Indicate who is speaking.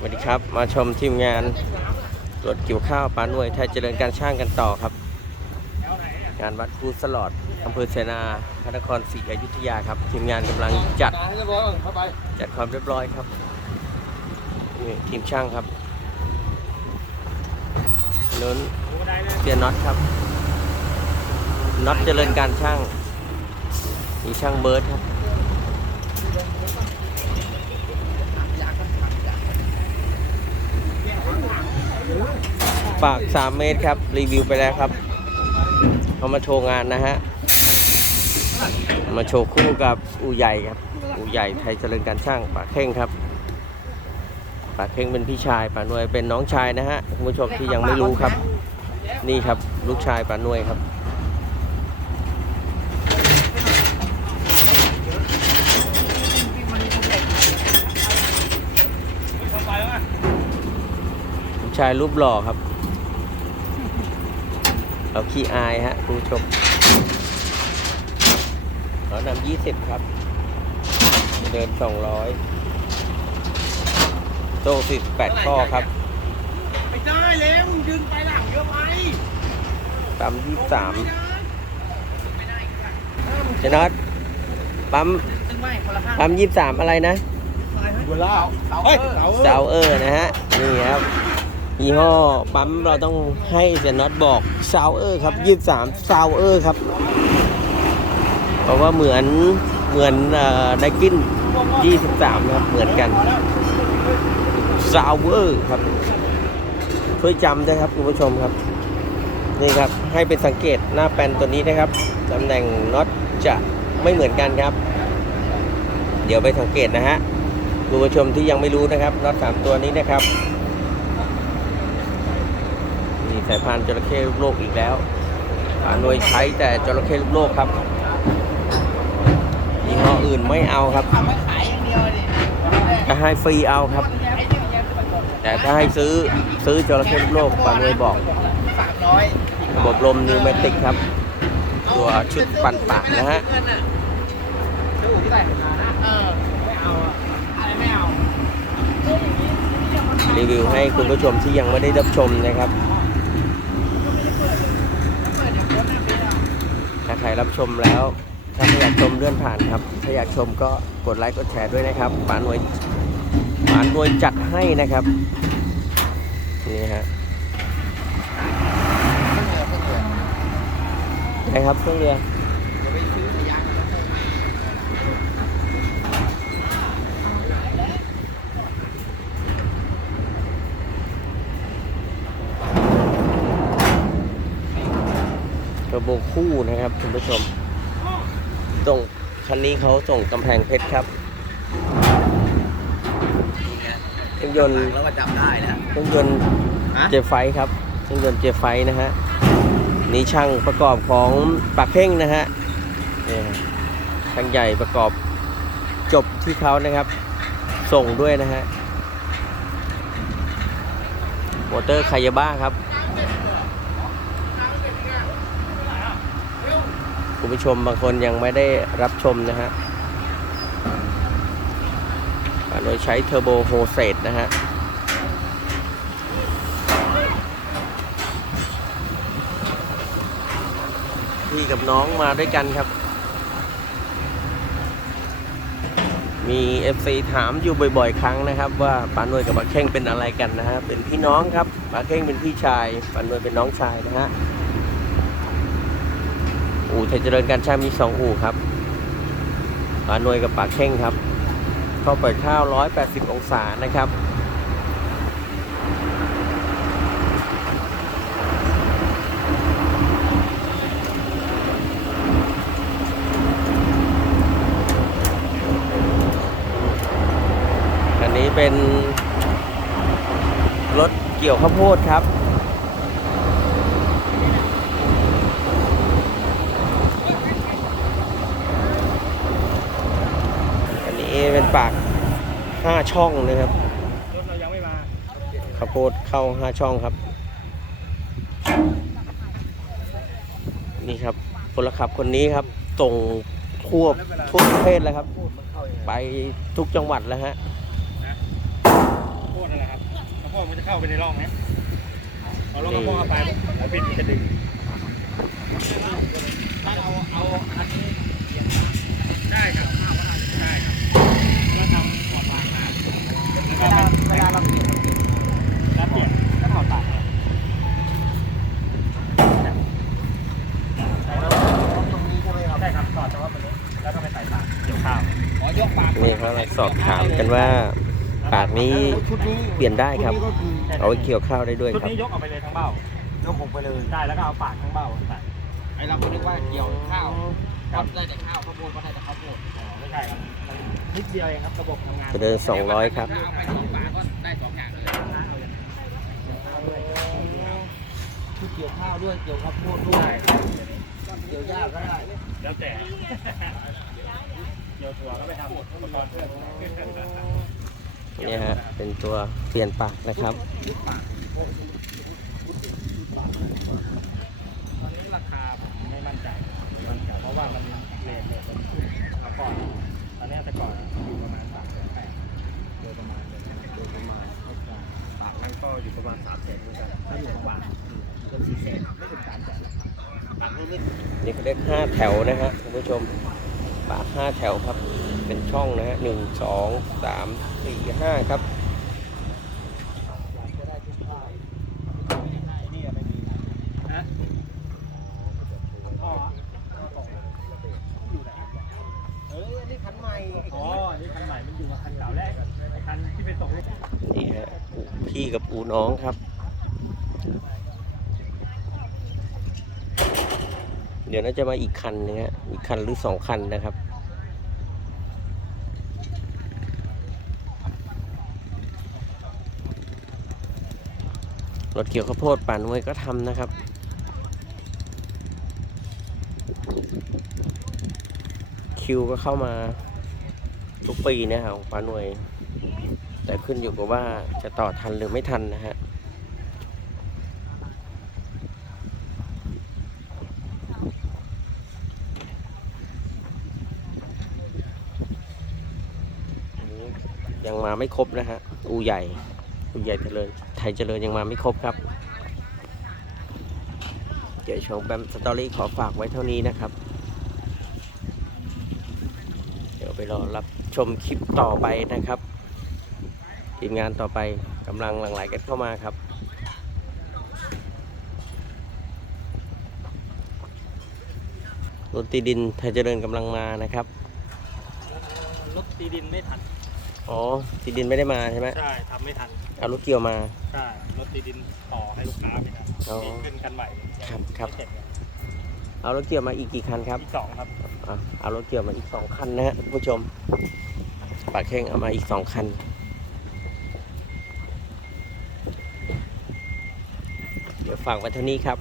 Speaker 1: สวัสดีครับ มาชมทีมงานรถเกี่ยวข้าวปาหน่วยไทยเจริญการช่างกันต่อครับ งานวัดครูสลอดอำเภอเสนาพระนครศรีอยุธยาครับ ทีมงานกำลังจัดจัดความเรียบร้อยครับนี่ทีมช่างครับนุนเสียน็อตครับน็อตเจริญการช่างมีช่างเบิร์ดครับ ฝาก 3 เมตรครับ รีวิวไปแล้วครับ เอามาโชว์งานนะฮะ มาโชว์คู่กับอูใหญ่ครับ อูใหญ่ไทยเจริญการช่างป่าเข่งครับป่าเข่งเป็นพี่ชายป่านวยเป็นน้องชายนะฮะคุณผู้ชมที่ยังไม่รู้ครับ นี่ครับลูกชายป่านวยครับลูกชายรูปหล่อครับ เราขี้อายฮะคุณผู้ชมเรานำยี่สิบครับ เดินสองร้อยโซ่สี่สิบแปดข้อครับ
Speaker 2: ไม่ได้แล้วดึงไปหลังเยอะไป
Speaker 1: ปั๊มยี่สามเจนัทปั๊ม
Speaker 2: ดึงไม่คนละข้าง
Speaker 1: ปั๊มยี่สามอะไรนะ
Speaker 2: เวลาเฮ้ย
Speaker 1: เซาเออร์นะฮะ นี่ครับ ยี่ห้อปั๊มเราต้องให้เจนัทบอกเซาเออร์ครับยี่สามเซาเออร์ครับเพราะว่าเหมือนเหมือนไดกินยี่สิบสามครับ เหมือนกันซาวเวอร์ครับ ช่วยจำด้วยครับคุณผู้ชมครับ นี่ครับ ให้เป็นสังเกตหน้าแปลนตัวนี้นะครับตำแหน่งน็อตจะไม่เหมือนกันครับ เดี๋ยวไปสังเกตนะฮะคุณผู้ชมที่ยังไม่รู้นะครับน็อตสามตัวนี้นะครับ สายพานจระเข้ลูกโลกอีกแล้วปานวยใช้แต่จระเข้ลูกโลกครับยี่ห้ออื่นไม่เอาครับ
Speaker 2: ทำไว้ขายอย่างเดียวดิ
Speaker 1: ถ้าให้ฟรีเอาครับ แต่ถ้าให้ซื้อซื้อจระเข้ลูกโลกปานวยบอก
Speaker 2: ระ
Speaker 1: บบลมนิวเมติกครับ ตัวชุดปั่นปากนะฮะรีวิวให้คุณผู้ชมที่ยังไม่ได้รับชมนะครับ ถ้า ใครรับชมแล้ว ถ้าไม่อยากชมเลื่อนผ่านครับ ถ้าอยากชมก็กดไลค์กดแชร์ด้วยนะครับปานหน่วยปานหน่วยจัดให้นะครับ นี่ฮะใช่ครับเครื่องเรือ
Speaker 2: จะไปซื้อสายยางกันแล้ว
Speaker 1: กระโบคู่นะครับคุณผู้ชมส่งคันนี้เขาส่งกำแพงเพชรครับเครื่องยนต์
Speaker 2: แล้วก็จำได้แล้ว
Speaker 1: เครื่องยนต์
Speaker 2: ฮะ
Speaker 1: เจไฟครับเครื่องยนต์เจไฟนะฮะนี่ช่างประกอบของปากเพ่งนะฮะนี่ช่างใหญ่ประกอบจบที่เขานะครับ ส่งด้วยนะฮะมอเตอร์คายาบ้าครับ คุณผู้ชมบางคนยังไม่ได้รับชมนะฮะอ่าโดยใช้เทอร์โบโฮเซตนะฮะพี่กับน้องมาด้วยกันครับ มี FC ถามอยู่บ่อยๆ ครั้งนะครับ ว่าปานวยกับปาเข่งเป็นอะไรกันนะฮะ เป็นพี่น้องครับปาเข่งเป็นพี่ชายปานวยเป็นน้องชายนะฮะ อู่ไทยเจริญการช่างมีสองอู่ครับปาหน่วยกับปากเข่งครับ เข้าเปิดข้าว 180 องศานะครับอันนี้เป็นรถเกี่ยวข้าวโพดครับ อันนี้เป็นปากห้าช่องนะครับ
Speaker 2: รถเรายังไม่มา
Speaker 1: ข้าวโพดเข้าห้าช่องครับ นี่ครับพลขับคนนี้ครับส่งทั่วทั่วประเทศแล้วครับ
Speaker 2: พูดมันเข้ายังไง
Speaker 1: ไปทุกจังหวัดแล้วฮะ
Speaker 2: พูดอะไรครับพ่วงมันจะเข้าไปในร่องไหมเอาร่องกระพ่วงเข้าไปแล้วบิดมันจะดึงถ้าเราเอาอันนี้ได้ครับได้ครับ เวลาเวลาเราเปลี่ยนแล้วเปลี่ยนก็ถอดปากตรงนี้ใช่ครับใช่ครับถอดเฉพาะตรงนี้แล้วก็ไปใส่ปากเกี่ยวข้าวอ๋อปาก
Speaker 1: นี่เขาสอบถามกันว่าปากนี้เปลี่ยนได้ครับ
Speaker 2: ชุดนี้ก็คือ
Speaker 1: เอาไว้เกี่ยวข้าวได้ด้วย
Speaker 2: ชุด
Speaker 1: ครับ
Speaker 2: นี้ยกออกไปเลยทั้งเบ้าย
Speaker 3: กผมไปเลย
Speaker 2: ได้แล้วก็เอาปากทั้งเบ้าใส่
Speaker 3: ไอเราก็นึกว่าเกี่ยวข้าวก็ได้แต่ข้าวข้าวโพดก็ได้แต่ข้าวโพด
Speaker 2: ใช่ครับมันนิดเดียวเองครับระบบทำงาน
Speaker 1: จะเดิน200ครับ
Speaker 3: เอาไปที่ป่าก็ได้สองอย่างเลยคือเกี่ยวข้าวด้วยเกี่ยวข้าวโพดด้วยเกี่ยวหญ้าก็ได้
Speaker 2: แล้วแต่เกี่ยวถั่วก็ไปทำอุปกรณ์เพื่อน
Speaker 1: เนี่ยฮะ เป็นตัวเปลี่ยนปากนะครับ
Speaker 2: ตอนนี้ราคาผมไม่มั่นใจมั่นใจเพราะว่ามันเลทเนี่ยมันขึ้นแล้ว ก่อน ตอนนี้แต่ก่อนอยู่ประมาณสามแสนแปดโดยประมาณโดยประมาณปากนั่นก็อยู่ประมาณสามแสนเหมือนกันถ้าอยู่ประมาณเกือบสี่แสนไม่ถึงสามแสนปากนิด
Speaker 1: นี่เขาเรียกห้าแถวนะฮะคุณผู้ชมปากห้าแถวครับ เป็นช่องนะฮะหนึ่งสองสามสี่ห้าครับ
Speaker 2: นี่ไม่มีนะพ่ออยู่ไหน
Speaker 3: เอ้ยนี่คันใหม่
Speaker 2: อ๋อนี่คันใหม่มันอยู่กับคันเก่าแรกไอ้คันที่ไปส่ง
Speaker 1: นี่ฮะพี่ กับอูน้องครับ เดี๋ยวน่าจะมาอีกคันนึงฮะอีกคันหรือสองคันนะครับรถเกี่ยวข้าวโพดป่านวยก็ทำนะครับ คิวก็เข้ามาทุกปีนะครับป่านวย แต่ขึ้นอยู่กับว่าจะต่อทันหรือไม่ทันนะฮะยังมาไม่ครบนะฮะ อูใหญ่ อูใหญ่เจริญ ไทยเจริญยังมาไม่ครบครับ เดี๋ยวชมแบมสตอรี่ขอฝากไว้เท่านี้นะครับ เดี๋ยวไปรอรับชมคลิปต่อไปนะครับ ทีมงานต่อไปกำลังหลั่งไหลกันเข้ามาครับ รถตีดินไทยเจริญกำลังมานะครับ
Speaker 2: รถตีดินไม่ทัน
Speaker 1: อ๋อ ตีดินไม่ได้มาใช่ไหม
Speaker 2: ใช่ทำไม่ทัน
Speaker 1: เอารถเกี่ยวมา
Speaker 2: ใช่ รถตีดินต่อให้ลูกค้าไม่ทัน
Speaker 1: อ๋อ
Speaker 2: นี่ขึ้นกันใหม่
Speaker 1: ครับครับ
Speaker 2: ไม่เสจไง
Speaker 1: เอารถเกี่ยวมาอีกกี่คันครับ
Speaker 2: ที่สองครับ
Speaker 1: อะเอารถเกี่ยวมาอีกสองคันนะฮะคุณผู้ชมปากแข้งเอามาอีกสองคัน เดี๋ยว ฝากไว้เท่านี้ครับ